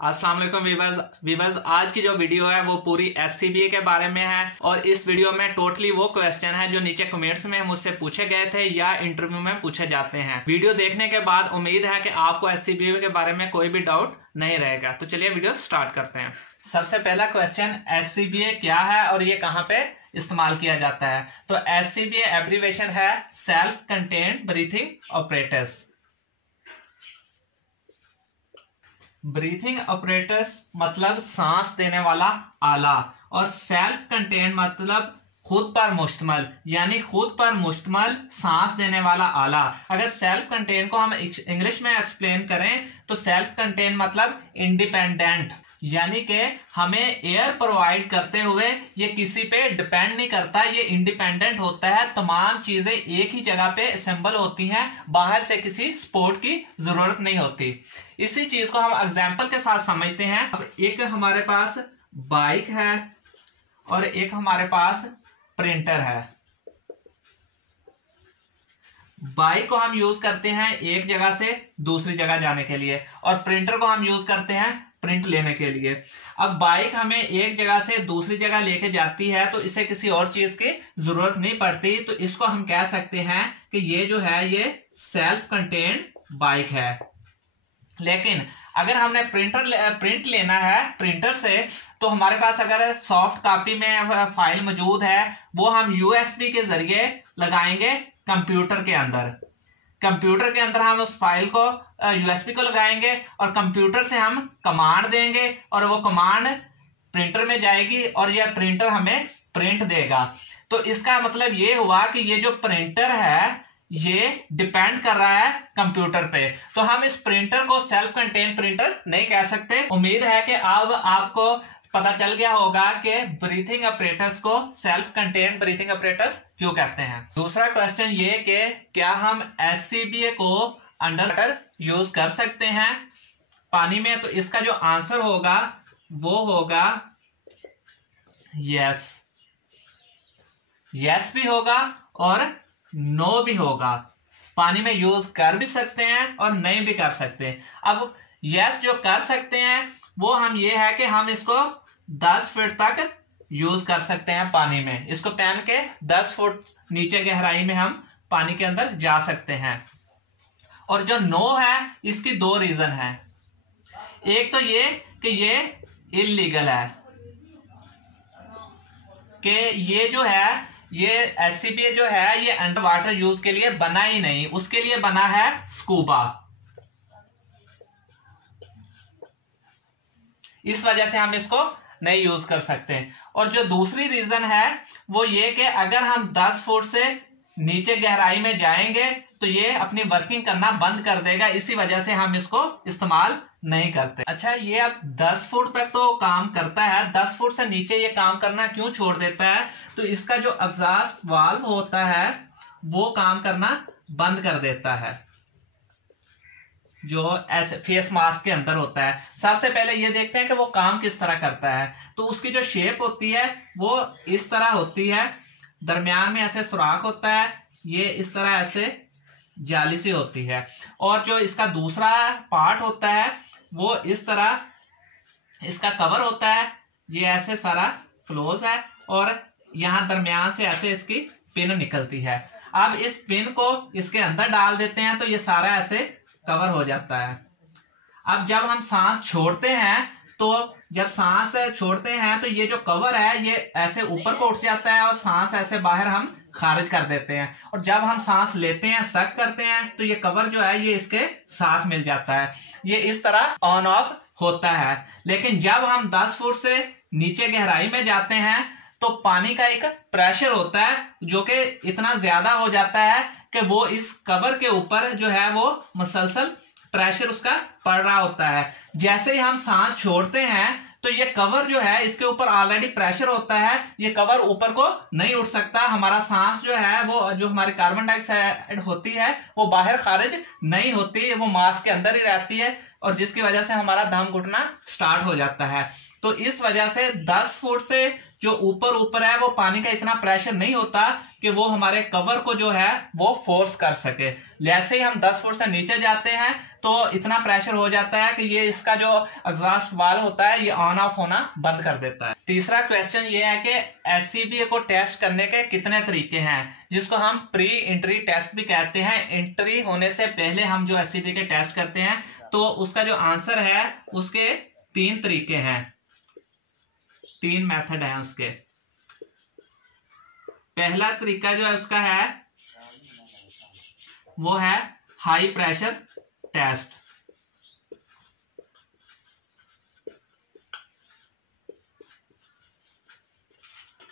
अस्सलाम वालेकुम वीवर्स, आज की जो वीडियो है वो पूरी SCBA के बारे में है और इस वीडियो में टोटली वो क्वेश्चन है जो नीचे कमेंट्स में मुझसे पूछे गए थे या इंटरव्यू में पूछे जाते हैं। वीडियो देखने के बाद उम्मीद है कि आपको SCBA के बारे में कोई भी डाउट नहीं रहेगा। तो चलिए वीडियो स्टार्ट करते हैं। सबसे पहला क्वेश्चन, SCBA क्या है और ये कहाँ पे इस्तेमाल किया जाता है? तो SCBA एब्रीविएशन है self contained breathing operators. Breathing operators मतलब सांस देने वाला आला, और सेल्फ कंटेन्ड मतलब खुद पर मुश्तमल, यानी खुद पर मुश्तमल सांस देने वाला आला। अगर सेल्फ कंटेन्ड को हम इंग्लिश में एक्सप्लेन करें तो सेल्फ कंटेन्ड मतलब इंडिपेंडेंट, यानी कि हमें एयर प्रोवाइड करते हुए ये किसी पे डिपेंड नहीं करता, ये इंडिपेंडेंट होता है। तमाम चीजें एक ही जगह पे असेंबल होती हैं, बाहर से किसी सपोर्ट की जरूरत नहीं होती। इसी चीज को हम एग्जांपल के साथ समझते हैं। अब एक हमारे पास बाइक है और एक हमारे पास प्रिंटर है। बाइक को हम यूज करते हैं एक जगह से दूसरी जगह जाने के लिए, और प्रिंटर को हम यूज करते हैं प्रिंट लेने के लिए। अब बाइक हमें एक जगह से दूसरी जगह लेके जाती है तो इसे किसी और चीज की जरूरत नहीं पड़ती, तो इसको हम कह सकते हैं कि ये जो है ये सेल्फ कंटेन्ड बाइक है। लेकिन अगर हमने प्रिंट लेना है प्रिंटर से, तो हमारे पास अगर सॉफ्ट कॉपी में फाइल मौजूद है वो हम USB के जरिए लगाएंगे कंप्यूटर के अंदर। कंप्यूटर के अंदर हम उस फाइल को USB को लगाएंगे और कंप्यूटर से हम कमांड देंगे और वो कमांड प्रिंटर में जाएगी और यह प्रिंटर हमें प्रिंट देगा। तो इसका मतलब ये हुआ कि ये जो प्रिंटर है ये डिपेंड कर रहा है कंप्यूटर पे। तो हम इस प्रिंटर को सेल्फ कंटेन्ड प्रिंटर नहीं कह सकते। उम्मीद है कि अब आपको पता चल गया होगा कि ब्रीथिंग ऑपरेटर्स को सेल्फ कंटेन्ड ब्रीथिंग ऑपरेटर्स क्यों कहते हैं। दूसरा क्वेश्चन ये कि क्या हम SCBA को अंडर वाटर यूज कर सकते हैं पानी में? तो इसका जो आंसर होगा वो होगा यस। यस भी होगा और नो भी होगा। पानी में यूज कर भी सकते हैं और नहीं भी कर सकते। अब यस जो कर सकते हैं वो हम ये है कि हम इसको 10 फीट तक यूज कर सकते हैं पानी में। इसको पहन के 10 फुट नीचे गहराई में हम पानी के अंदर जा सकते हैं। और जो नो है इसकी 2 रीजन है। एक तो ये कि ये इलीगल है, कि ये जो है ये SCBA जो है ये अंडर वाटर यूज के लिए बना ही नहीं, उसके लिए बना है स्कूबा। इस वजह से हम इसको नहीं यूज कर सकते। और जो दूसरी रीजन है वो ये कि अगर हम 10 फुट से नीचे गहराई में जाएंगे तो ये अपनी वर्किंग करना बंद कर देगा, इसी वजह से हम इसको इस्तेमाल नहीं करते। अच्छा, ये अब 10 फुट तक तो काम करता है, 10 फुट से नीचे ये काम करना क्यों छोड़ देता है? तो इसका जो एग्जॉस्ट वाल्व होता है वो काम करना बंद कर देता है, जो ऐसे फेस मास्क के अंदर होता है। सबसे पहले ये देखते हैं कि वो काम किस तरह करता है। तो उसकी जो शेप होती है वो इस तरह होती है, दरमियान में ऐसे सुराख होता है, ये इस तरह ऐसे जाली सी होती है। और जो इसका दूसरा पार्ट होता है वो इस तरह इसका कवर होता है, ये ऐसे सारा क्लोज है और यहां दरमियान से ऐसे इसकी पिन निकलती है। अब इस पिन को इसके अंदर डाल देते हैं तो ये सारा ऐसे कवर हो जाता है। अब जब हम सांस छोड़ते हैं तो ये जो कवर है ये ऐसे ऊपर को उठ जाता है और सांस ऐसे बाहर हम खारिज कर देते हैं। और जब हम सांस लेते हैं, सक करते हैं, तो ये कवर जो है ये इसके साथ मिल जाता है। ये इस तरह ऑन ऑफ होता है। लेकिन जब हम 10 फुट से नीचे गहराई में जाते हैं तो पानी का एक प्रेशर होता है जो कि इतना ज्यादा हो जाता है कि वो इस कवर के ऊपर जो है वो मुसलसल प्रेशर उसका पड़ रहा होता है। जैसे ही हम सांस छोड़ते हैं तो ये कवर जो है इसके ऊपर ऑलरेडी प्रेशर होता है, ये कवर ऊपर को नहीं उठ सकता। हमारा सांस जो है वो जो हमारी कार्बन डाइऑक्साइड होती है वो बाहर खारिज नहीं होती, वो मास्क के अंदर ही रहती है, और जिसकी वजह से हमारा दम घुटना स्टार्ट हो जाता है। तो इस वजह से 10 फुट से जो ऊपर ऊपर है वो पानी का इतना प्रेशर नहीं होता कि वो हमारे कवर को जो है वो फोर्स कर सके। जैसे ही हम 10 फुट से नीचे जाते हैं तो इतना प्रेशर हो जाता है कि ये इसका जो एग्जॉस्ट वाल्व होता है ये ऑन ऑफ होना बंद कर देता है। तीसरा क्वेश्चन ये है कि एससीबीए को टेस्ट करने के कितने तरीके हैं, जिसको हम प्री एंट्री टेस्ट भी कहते हैं। एंट्री होने से पहले हम जो एससीबीए के टेस्ट करते हैं तो उसका जो आंसर है उसके 3 तरीके हैं, 3 मेथड हैं उसके। पहला तरीका जो है उसका है वो है हाई प्रेशर टेस्ट,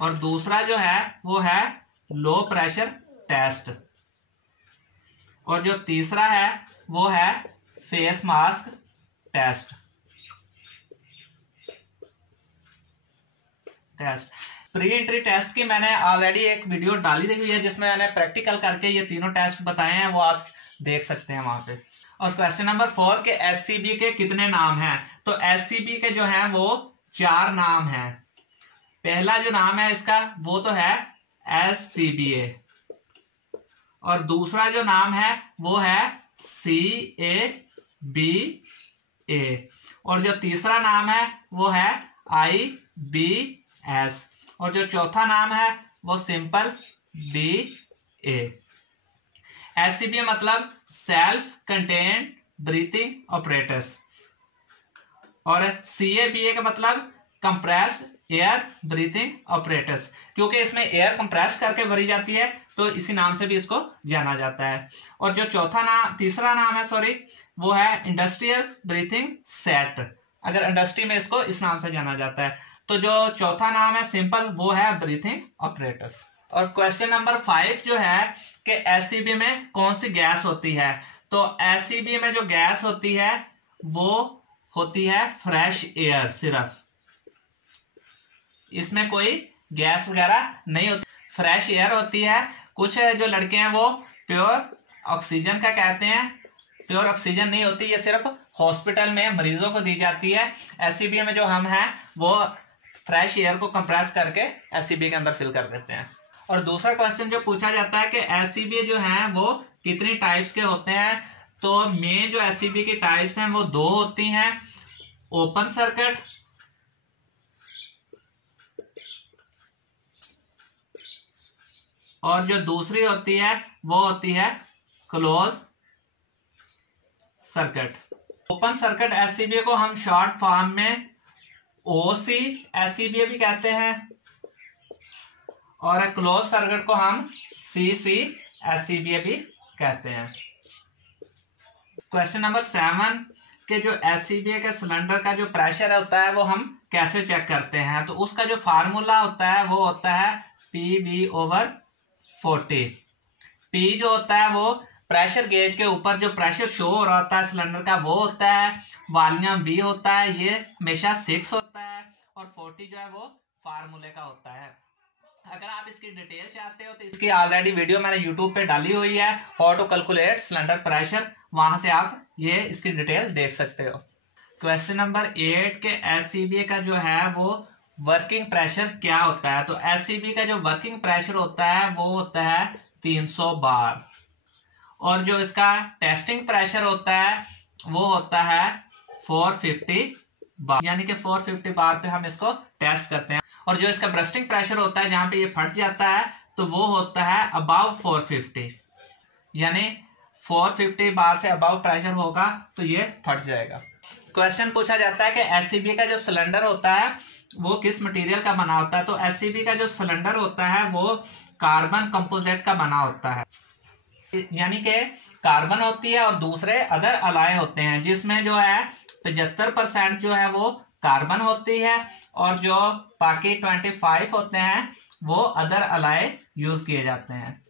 और दूसरा जो है वो है लो प्रेशर टेस्ट, और जो तीसरा है वो है face mask test. Pre entry test की मैंने ऑलरेडी एक वीडियो डाली हुई है जिसमें मैंने प्रैक्टिकल करके ये तीनों टेस्ट बताए हैं, वो आप देख सकते हैं वहां पे। और क्वेश्चन नंबर 4 के एससीबी के कितने नाम हैं, तो एससीबी के जो हैं वो 4 नाम हैं। पहला जो नाम है इसका वो तो है एससीबीए, और दूसरा जो नाम है वो है CABA, और जो तीसरा नाम है वो है IBS, और जो चौथा नाम है वो सिंपल BA। एससीबीए मतलब सेल्फ कंटेन्ड ब्रीथिंग ऑपरेटर्स, और CABA का मतलब कंप्रेस्ड एयर ब्रीथिंग ऑपरेटर्स, क्योंकि इसमें एयर कंप्रेस करके भरी जाती है तो इसी नाम से भी इसको जाना जाता है। और जो तीसरा नाम है वो है इंडस्ट्रियल ब्रीथिंग सेट, अगर इंडस्ट्री में इसको इस नाम से जाना जाता है। तो जो चौथा नाम है सिंपल वो है ब्रीथिंग ऑपरेटर्स। और क्वेश्चन नंबर 5 जो है कि एससीबी में कौन सी गैस होती है, तो एससीबी में जो गैस होती है वो होती है फ्रेश एयर, सिर्फ इसमें कोई गैस वगैरह नहीं होती, फ्रेश एयर होती है। कुछ जो लड़के हैं वो प्योर ऑक्सीजन का कहते हैं, प्योर ऑक्सीजन नहीं होती, ये सिर्फ हॉस्पिटल में मरीजों को दी जाती है। एससीबी में जो हम हैं वो फ्रेश एयर को कंप्रेस करके एससीबी के अंदर फिल कर देते हैं। और दूसरा क्वेश्चन जो पूछा जाता है कि एससीबी जो हैं वो कितनी टाइप्स के होते हैं, तो मेन जो एससीबी की टाइप्स हैं वो 2 होती हैं, ओपन सर्किट और जो दूसरी होती है वो होती है close circuit. Open circuit SCB को हम शॉर्ट फॉर्म में ओसी एससीबी भी कहते हैं, और क्लोज सर्किट को हम सीसी एससीबी भी कहते हैं। क्वेश्चन नंबर 7 के जो एससीबी के सिलेंडर का जो प्रेशर होता है वो हम कैसे चेक करते हैं, तो उसका जो फार्मूला होता है वो होता है PV/40। P जो होता है वो प्रेशर गेज के ऊपर जो प्रेशर शो हो रहा होता है सिलेंडर का वो होता है, वॉल्यूम V होता है, ये हमेशा 6 होता है, और 40 जो है वो फार्मूले का होता है। अगर आप इसकी डिटेल चाहते हो तो इसकी ऑलरेडी वीडियो मैंने यूट्यूब पे डाली हुई है, how to calculate cylinder pressure, वहां से आप ये इसकी डिटेल देख सकते हो। क्वेश्चन नंबर 8 के एससीबी का जो है वो वर्किंग प्रेशर क्या होता है, तो एससीबी का जो वर्किंग प्रेशर होता है वो होता है 300 बार, और जो इसका टेस्टिंग प्रेशर होता है वो होता है 450 बार, यानी कि 450 बार पे हम इसको टेस्ट करते हैं। और जो इसका ब्रस्टिंग प्रेशर होता है जहां पे ये फट जाता है तो वो होता है अबाव 450, यानी 450 बार से अबाव प्रेशर होगा तो ये फट जाएगा। क्वेश्चन पूछा जाता है कि एससीबी का जो सिलेंडर होता है वो किस मटेरियल का बना होता है, तो एससीबी का जो सिलेंडर होता है वो कार्बन कंपोजिट का बना होता है, यानी कि कार्बन होती है और दूसरे अदर अलाय होते हैं, जिसमें जो है 75% जो है वो कार्बन होती है और जो बाकी 25 होते हैं वो अदर अलाय यूज किए जाते हैं।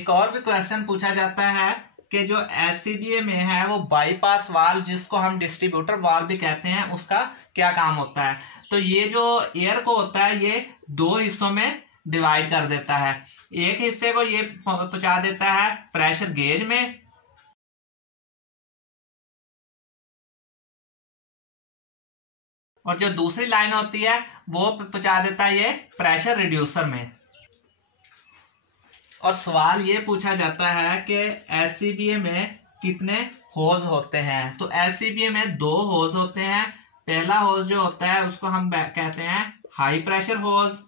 एक और भी क्वेश्चन पूछा जाता है कि जो एससीबी में है वो बाईपास वाल्व, जिसको हम डिस्ट्रीब्यूटर वाल्व भी कहते हैं, उसका क्या काम होता है, तो ये जो एयर को होता है ये 2 हिस्सों में डिवाइड कर देता है। एक हिस्से को ये पहुंचा देता है प्रेशर गेज में, और जो दूसरी लाइन होती है वो पहुंचा देता है ये प्रेशर रिड्यूसर में। और सवाल ये पूछा जाता है कि एससीबीए में कितने होज होते हैं। तो एससीबीए में 2 होज होते हैं। पहला होज जो होता है उसको हम कहते हैं हाई प्रेशर होज,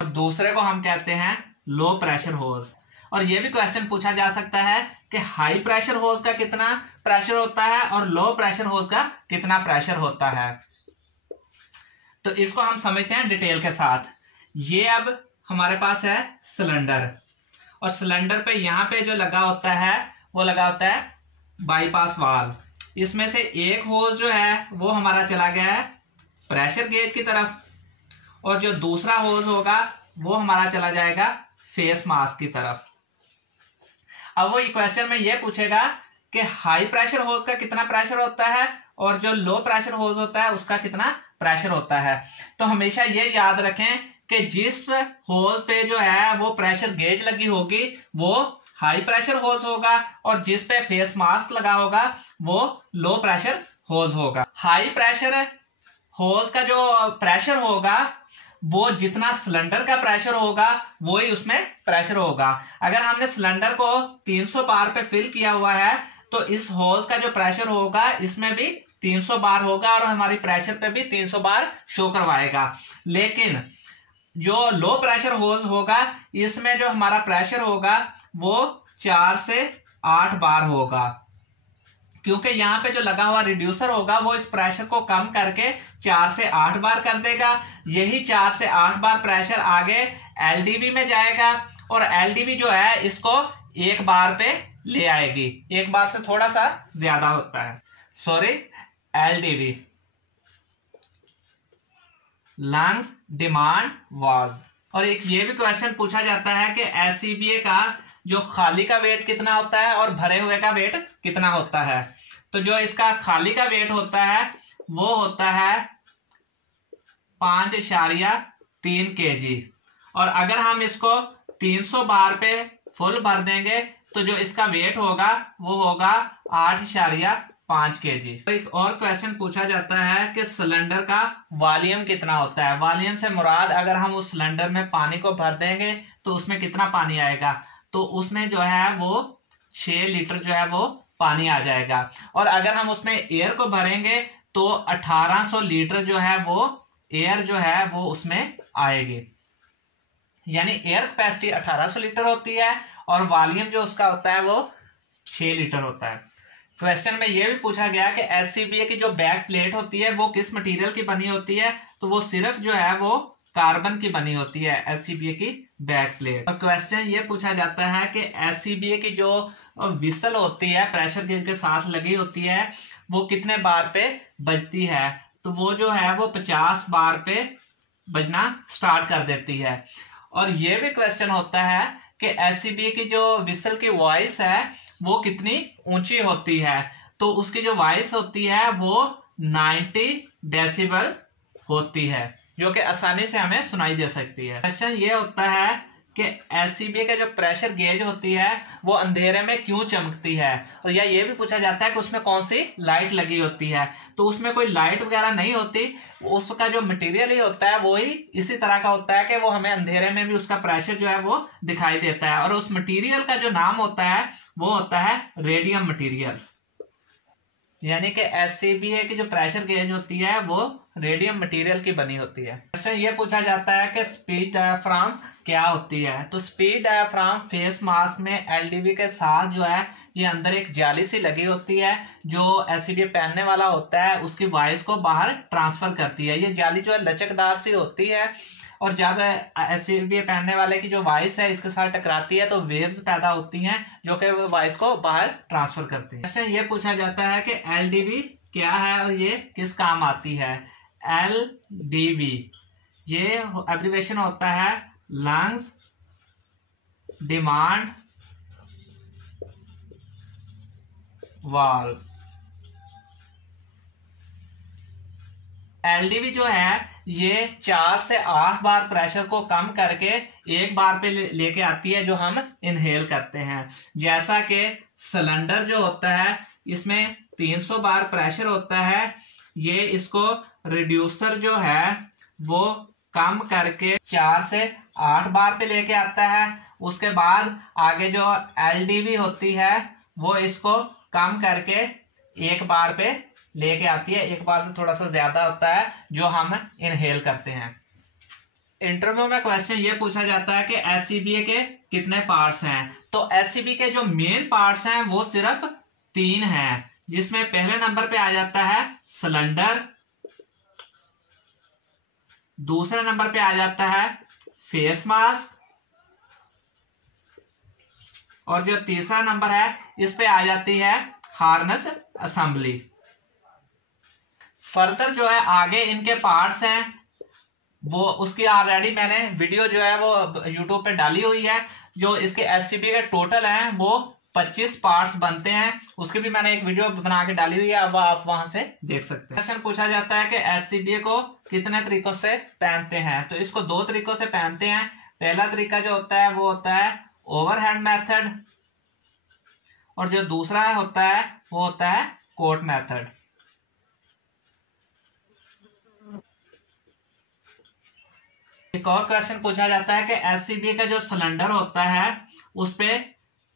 और दूसरे को हम कहते हैं लो प्रेशर होज। और यह भी क्वेश्चन पूछा जा सकता है कि हाई प्रेशर होज का कितना प्रेशर होता है और लो प्रेशर होज का कितना प्रेशर होता है। तो इसको हम समझते हैं डिटेल के साथ। ये अब हमारे पास है सिलेंडर, और सिलेंडर पे यहां पे जो लगा होता है वो लगा होता है बाईपास वाल्व। इसमें से एक होज जो है वो हमारा चला गया है प्रेशर गेज की तरफ, और जो दूसरा होज होगा वो हमारा चला जाएगा फेस मास्क की तरफ। अब वो क्वेश्चन में ये पूछेगा कि हाई प्रेशर होज का कितना प्रेशर होता है और जो लो प्रेशर होज होता है उसका कितना प्रेशर होता है। तो हमेशा ये याद रखें कि जिस होज पे जो है वो प्रेशर गेज लगी होगी वो हाई प्रेशर होज होगा, और जिस पे फेस मास्क लगा होगा वो लो प्रेशर होज होगा। हाई प्रेशर होज का जो प्रेशर होगा वो जितना सिलेंडर का प्रेशर होगा वो ही उसमें प्रेशर होगा। अगर हमने सिलेंडर को 300 बार पे फिल किया हुआ है तो इस होज का जो प्रेशर होगा इसमें भी 300 बार होगा, और हमारी प्रेशर पे भी 300 बार शो करवाएगा। लेकिन जो लो प्रेशर होज होगा इसमें जो हमारा प्रेशर होगा वो 4 से 8 बार होगा, क्योंकि यहाँ पे जो लगा हुआ रिड्यूसर होगा वो इस प्रेशर को कम करके 4 से 8 बार कर देगा। यही 4 से 8 बार प्रेशर आगे एलडीवी में जाएगा, और एलडीवी जो है इसको 1 बार पे ले आएगी। 1 बार से थोड़ा सा ज्यादा होता है, sorry, LDV lungs demand valve. और एक ये भी क्वेश्चन पूछा जाता है कि एससीबीए का जो खाली का वेट कितना होता है और भरे हुए का वेट कितना होता है। तो जो इसका खाली का वेट होता है वो होता है 5.3 kg, और अगर हम इसको 300 बार पे फुल भर देंगे तो जो इसका वेट होगा वो होगा 8.5 kg। तो एक और क्वेश्चन पूछा जाता है कि सिलेंडर का वॉल्यूम कितना होता है। वॉल्यूम से मुराद अगर हम उस सिलेंडर में पानी को भर देंगे तो उसमें कितना पानी आएगा, तो उसमें जो है वो 6 लीटर जो है वो पानी आ जाएगा। और अगर हम उसमें एयर को भरेंगे तो 1800 लीटर जो है वो एयर जो है वो उसमें आएगी, यानी एयर कैपेसिटी 1800 लीटर होती है और वॉल्यूम जो उसका होता है वो 6 लीटर होता है। क्वेश्चन में यह भी पूछा गया कि एससीबीए की जो बैक प्लेट होती है वो किस मटेरियल की बनी होती है, तो वो सिर्फ जो है वो कार्बन की बनी होती है एससीबीए की बैक प्लेट। और क्वेश्चन ये पूछा जाता है कि एससीबीए की जो विसल होती है प्रेशर गेज के साथ लगी होती है वो कितने बार पे बजती है, तो वो जो है वो 50 बार पे बजना स्टार्ट कर देती है। और ये भी क्वेश्चन होता है कि एससीबीए की जो विसल की वॉइस है वो कितनी ऊंची होती है, तो उसकी जो वॉइस होती है वो 90 डेसिबल होती है, जो कि आसानी से हमें सुनाई दे सकती है। क्वेश्चन ये होता है कि एससीबीए का जो प्रेशर गेज होती है वो अंधेरे में क्यों चमकती है, और या ये भी पूछा जाता है कि उसमें कौन सी लाइट लगी होती है। तो उसमें कोई लाइट वगैरह नहीं होती, उसका जो मटेरियल ही होता है वो ही इसी तरह का होता है कि वो हमें अंधेरे में भी उसका प्रेशर जो है वो दिखाई देता है। और उस मटेरियल का जो नाम होता है वो होता है रेडियम मटेरियल, यानी कि एससीबीए की जो प्रेशर गेज होती है वो रेडियम मटेरियल की बनी होती है। क्वेश्चन ये पूछा जाता है कि स्पीड डायफ्राम क्या होती है। तो स्पीड डायफ्राम फेस मास्क में एलडीवी के साथ जो है ये अंदर एक जाली सी लगी होती है जो एससीबीए पहनने वाला होता है उसकी वॉइस को बाहर ट्रांसफर करती है। ये जाली जो है लचकदार सी होती है, और जब एससीबीए पहनने वाले की जो वॉइस है इसके साथ टकराती है तो वेव्स पैदा होती हैं जो कि वॉइस को बाहर ट्रांसफर करती है। क्वेश्चन ये पूछा जाता है कि एलडीवी क्या है और ये किस काम आती है। एलडीवी ये एब्रिविएशन होता है लंग्स डिमांड वाल्व। एलडीवी जो है ये 4 से 8 बार प्रेशर को कम करके एक बार पे लेके आती है जो हम इनहेल करते हैं। जैसा कि सिलेंडर जो होता है इसमें 300 बार प्रेशर होता है, ये इसको रिड्यूसर जो है वो कम करके 4 से 8 बार पे लेके आता है। उसके बाद आगे जो एलडीवी होती है वो इसको कम करके एक बार पे लेके आती है, एक बार से थोड़ा सा ज्यादा होता है जो हम इनहेल करते हैं। इंटरव्यू में क्वेश्चन ये पूछा जाता है कि एससीबीए के कितने पार्ट्स हैं। तो एससीबी के जो मेन पार्ट्स हैं वो सिर्फ 3 हैं, जिसमें पहले नंबर पे आ जाता है सिलेंडर, दूसरे नंबर पे आ जाता है फेस मास्क, और जो तीसरा नंबर है इस पे आ जाती है हार्नेस असेंबली। फर्दर जो है आगे इनके पार्ट्स हैं वो उसकी ऑलरेडी मैंने वीडियो जो है वो यूट्यूब पे डाली हुई है। जो इसके एससीबी के टोटल हैं वो 25 पार्ट्स बनते हैं, उसकी भी मैंने एक वीडियो बना के डाली हुई है, अब आप वहां से देख सकते हैं। क्वेश्चन पूछा जाता है कि एससीबी को कितने तरीकों से पहनते हैं। तो इसको 2 तरीकों से पहनते हैं। पहला तरीका जो होता है वो होता है ओवरहैंड मेथड, और जो दूसरा होता है वो होता है कोट मेथड। एक और क्वेश्चन पूछा जाता है कि एससीबी का जो सिलेंडर होता है उस पे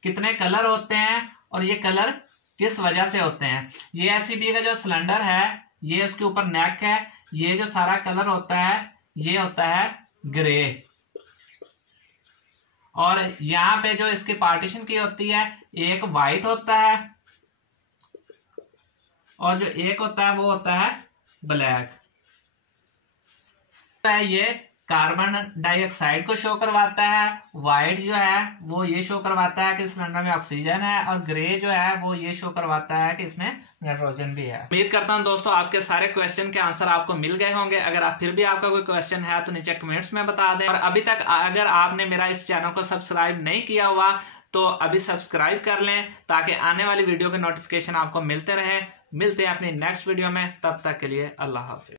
कितने कलर होते हैं और ये कलर किस वजह से होते हैं। ये एससीबी का जो सिलेंडर है ये उसके ऊपर नेक है, ये जो सारा कलर होता है ये होता है ग्रे, और यहां पे जो इसकी पार्टीशन की होती है एक वाइट होता है और जो एक होता है वो होता है ब्लैक। ये कार्बन डाइऑक्साइड को शो करवाता है, व्हाइट जो है वो ये शो करवाता है कि सिलेंडर में ऑक्सीजन है, और ग्रे जो है वो ये शो करवाता है कि इसमें नाइट्रोजन भी है। उम्मीद करता हूं दोस्तों आपके सारे क्वेश्चन के आंसर आपको मिल गए होंगे। अगर फिर भी आपका कोई क्वेश्चन है तो नीचे कमेंट्स में बता दें, और अभी तक अगर आपने मेरा इस चैनल को सब्सक्राइब नहीं किया हुआ तो अभी सब्सक्राइब कर लें ताकि आने वाली वीडियो के नोटिफिकेशन आपको मिलते रहे। मिलते हैं अपनी नेक्स्ट वीडियो में, तब तक के लिए अल्लाह हाफिज।